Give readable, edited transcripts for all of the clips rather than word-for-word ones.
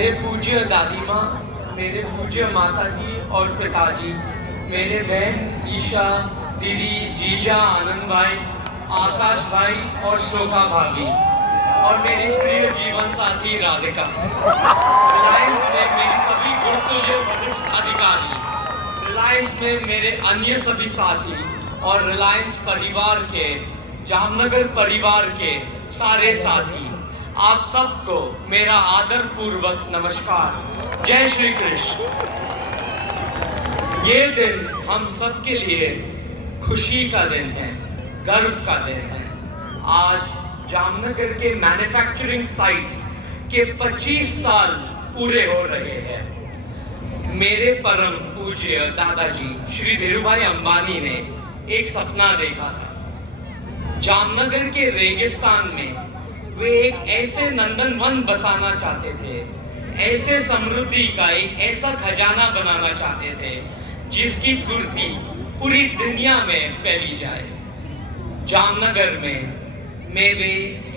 मेरे पूज्य दादी माँ, मेरे पूज्य माता जी और पिताजी, मेरे बहन ईशा दीदी, जीजा आनंद भाई, आकाश भाई और शोभा भाभी, और मेरी प्रिय जीवन साथी राधिका। रिलायंस में मेरी सभी गुरुतुल्य वरिष्ठ अधिकारी, रिलायंस में मेरे अन्य सभी साथी और रिलायंस परिवार के, जामनगर परिवार के सारे साथी, आप सबको मेरा आदर पूर्वक नमस्कार। जय श्री कृष्ण। ये दिन हम सब के लिए खुशी का दिन है, गर्व का दिन है। आज जामनगर के मैन्युफैक्चरिंग साइट के 25 साल पूरे हो रहे हैं। मेरे परम पूज्य दादाजी श्री धीरूभाई अंबानी ने एक सपना देखा था। जामनगर के रेगिस्तान में वे एक ऐसे नंदनवन बसाना चाहते थे, ऐसे समृद्धि का एक ऐसा खजाना बनाना चाहते थे जिसकी पूर्ति पूरी दुनिया में फैली जाए। जामनगर में वे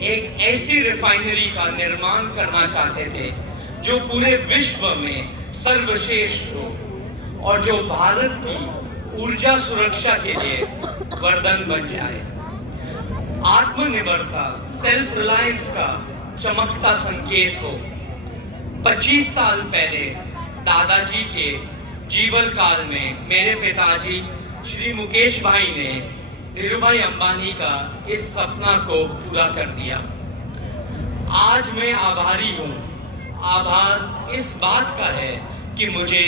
एक ऐसी रिफाइनरी का निर्माण करना चाहते थे जो पूरे विश्व में सर्वश्रेष्ठ हो और जो भारत की ऊर्जा सुरक्षा के लिए वरदान बन जाए। आत्मनिर्भरता, सेल्फ रिलायंस का चमकता संकेत हो। 25 साल पहले दादाजी के जीवन काल में मेरे पिताजी श्री मुकेश भाई ने धीरूभाई अंबानी का इस सपना को पूरा कर दिया। आज मैं आभारी हूँ। आभार इस बात का है कि मुझे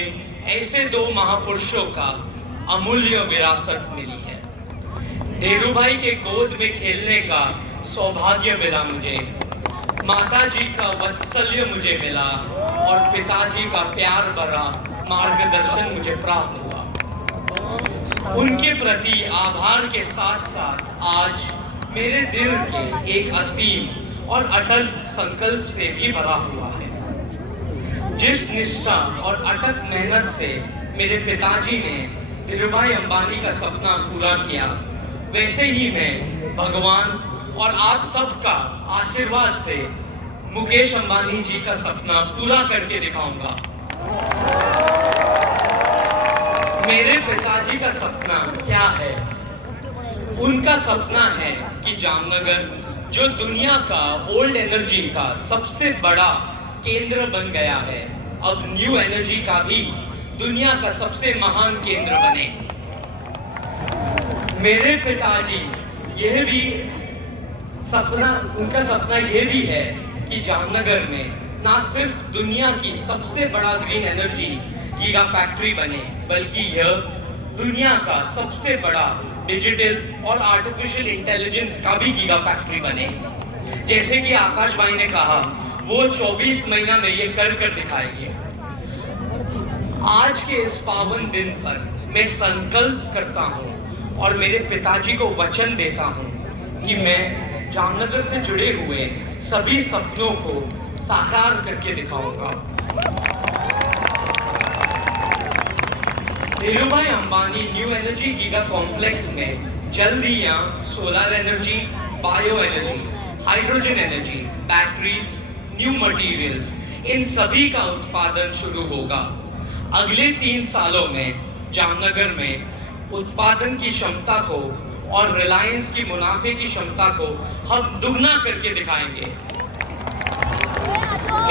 ऐसे दो महापुरुषों का अमूल्य विरासत मिली है। धीरूभाई के गोद में खेलने का सौभाग्य मिला मुझे, माताजी का वात्सल्य मुझे मिला और पिताजी का प्यार भरा मार्गदर्शन मुझे प्राप्त हुआ। उनके प्रति आभार के साथ साथ आज मेरे दिल के एक असीम और अटल संकल्प से भी भरा हुआ है। जिस निष्ठा और अटक मेहनत से मेरे पिताजी ने धीरूभाई अंबानी का सपना पूरा किया, वैसे ही मैं भगवान और आप सबका आशीर्वाद से मुकेश अंबानी जी का सपना पूरा करके दिखाऊंगा। मेरे पिताजी का सपना क्या है? उनका सपना है कि जामनगर, जो दुनिया का ओल्ड एनर्जी का सबसे बड़ा केंद्र बन गया है, अब न्यू एनर्जी का भी दुनिया का सबसे महान केंद्र बने। मेरे पिताजी यह भी सपना, उनका सपना यह भी है कि जामनगर में ना सिर्फ दुनिया की सबसे बड़ा ग्रीन एनर्जी गीगा फैक्ट्री बने, बल्कि यह दुनिया का सबसे बड़ा डिजिटल और आर्टिफिशियल इंटेलिजेंस का भी गीगा फैक्ट्री बने। जैसे कि आकाश भाई ने कहा, वो 24 महीना में ये कर दिखाएंगे। आज के इस पावन दिन पर मैं संकल्प करता हूँ और मेरे पिताजी को वचन देता हूँ कि मैं जामनगर से जुड़े हुए सभी सपनों को साकार करके दिखाऊंगा। Dhirubhai Ambani new energy giga complex में जल्द ही यहाँ solar energy, bio energy, hydrogen energy, batteries, new materials, इन सभी का उत्पादन शुरू होगा। अगले 3 सालों में जामनगर में उत्पादन की क्षमता को और रिलायंस की मुनाफे की क्षमता को हम दुगना करके दिखाएंगे।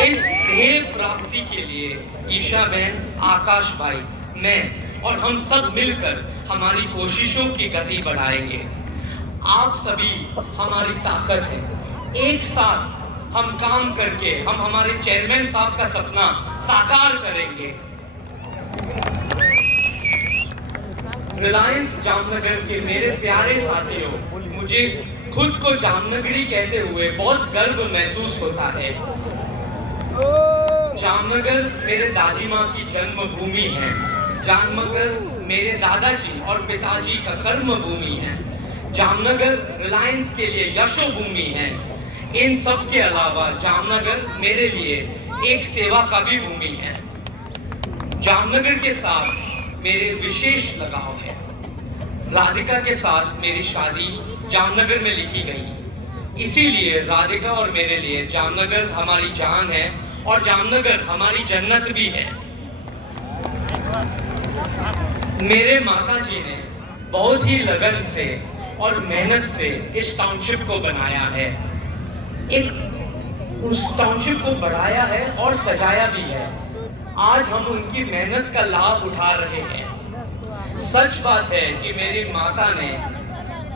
इस ध्येय प्राप्ति के लिए ईशा बहन, आकाश भाई, मैं और हम सब मिलकर हमारी कोशिशों की गति बढ़ाएंगे। आप सभी हमारी ताकत है। एक साथ हम काम करके हम हमारे चेयरमैन साहब का सपना साकार करेंगे। रिलायंस जामनगर के मेरे प्यारे साथियों, मुझे खुद को जामनगरी कहते हुए बहुत गर्व महसूस होता है। जामनगर मेरे दादी माँ की जन्मभूमि है। जामनगर मेरे दादाजी और पिताजी का कर्म भूमि है। जामनगर रिलायंस के लिए यशोभूमि है। इन सब के अलावा जामनगर मेरे लिए एक सेवा का भी भूमि है। जामनगर के साथ मेरे विशेष लगाव है। राधिका के साथ मेरी शादी जामनगर में लिखी गई। इसीलिए राधिका और मेरे लिए जामनगर हमारी जान है और जामनगर हमारी जन्नत भी है। मेरे माता जी ने बहुत ही लगन से और मेहनत से इस टाउनशिप को बनाया है, उस टाउनशिप को बढ़ाया है और सजाया भी है। आज हम उनकी मेहनत का लाभ उठा रहे हैं। सच बात है कि मेरी माता ने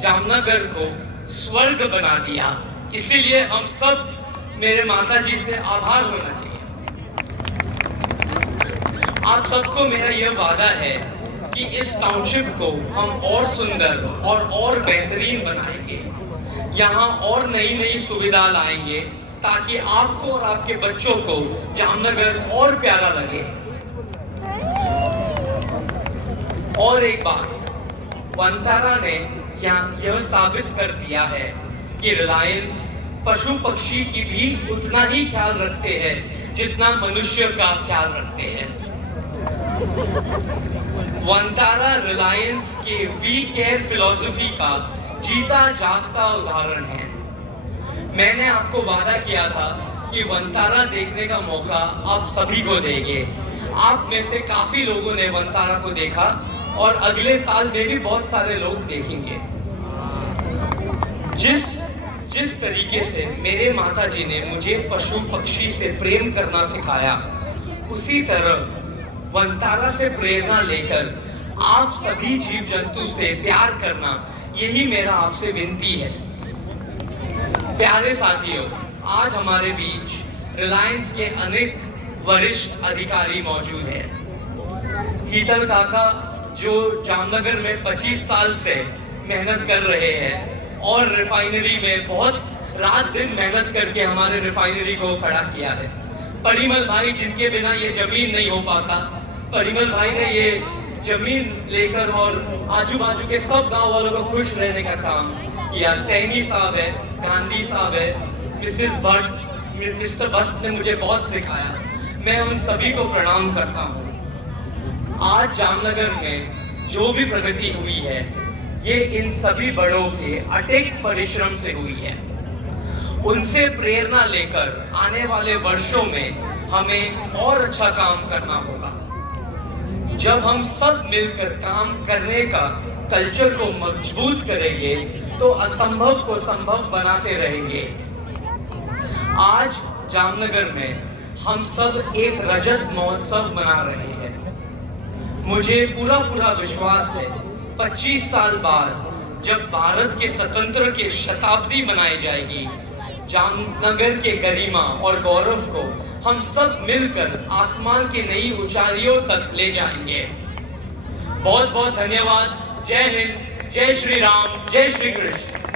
जामनगर को स्वर्ग बना दिया, इसीलिए हम सब मेरे माता जी से आभार होना चाहिए। आप सबको मेरा यह वादा है कि इस टाउनशिप को हम और सुंदर और बेहतरीन बनाएंगे। यहाँ और नई नई सुविधा लाएंगे ताकि आपको और आपके बच्चों को जामनगर और प्यारा लगे। और एक बात, वंतारा ने यह साबित कर दिया है कि रिलायंस पशु पक्षी की भी उतना ही ख्याल रखते हैं जितना मनुष्य का ख्याल रखते हैं। वंतारा रिलायंस के वी केयर फिलॉसफी का जीता जागता उदाहरण है। मैंने आपको वादा किया था कि वंतारा देखने का मौका आप सभी को देंगे। आप में से काफी लोगों ने वंतारा को देखा और अगले साल में भी बहुत सारे लोग देखेंगे। जिस तरीके से मेरे माताजी ने मुझे पशु पक्षी से प्रेम करना सिखाया, उसी तरह वंतारा से प्रेरणा लेकर आप सभी जीव जंतु से प्यार करना, यही मेरा आपसे विनती है। प्यारे साथियों, आज हमारे बीच रिलायंस के अनेक वरिष्ठ अधिकारी मौजूद हैं। हीतल काका जो जामनगर में 25 साल से मेहनत कर रहे हैं और रिफाइनरी में बहुत रात दिन मेहनत करके हमारे रिफाइनरी को खड़ा किया है। परिमल भाई जिनके बिना ये जमीन नहीं हो पाता, परिमल भाई ने ये जमीन लेकर और आजू बाजू के सब गांव वालों को खुश रहने का काम किया। सैनी साहब है, गांधी साहब है, मिसेस भट्ट, मिस्टर भट्ट ने मुझे बहुत सिखाया। मैं उन सभी को प्रणाम करता हूँ। आज जामनगर में जो भी प्रगति हुई है, ये इन सभी बड़ों के अटूट परिश्रम से हुई है। उनसे प्रेरणा लेकर आने वाले वर्षों में हमें और अच्छा काम करना होगा। जब हम सब मिलकर काम करने का कल्चर को मजबूत करेंगे तो असंभव को संभव बनाते रहेंगे। आज जामनगर में हम सब एक रजत महोत्सव मना रहे हैं। मुझे पूरा विश्वास है 25 साल बाद जब भारत के स्वतंत्र की शताब्दी मनाई जाएगी, जामनगर के गरिमा और गौरव को हम सब मिलकर आसमान की नई ऊंचाइयों तक ले जाएंगे। बहुत बहुत धन्यवाद। जय हिंद, जय श्री राम, जय श्री कृष्ण।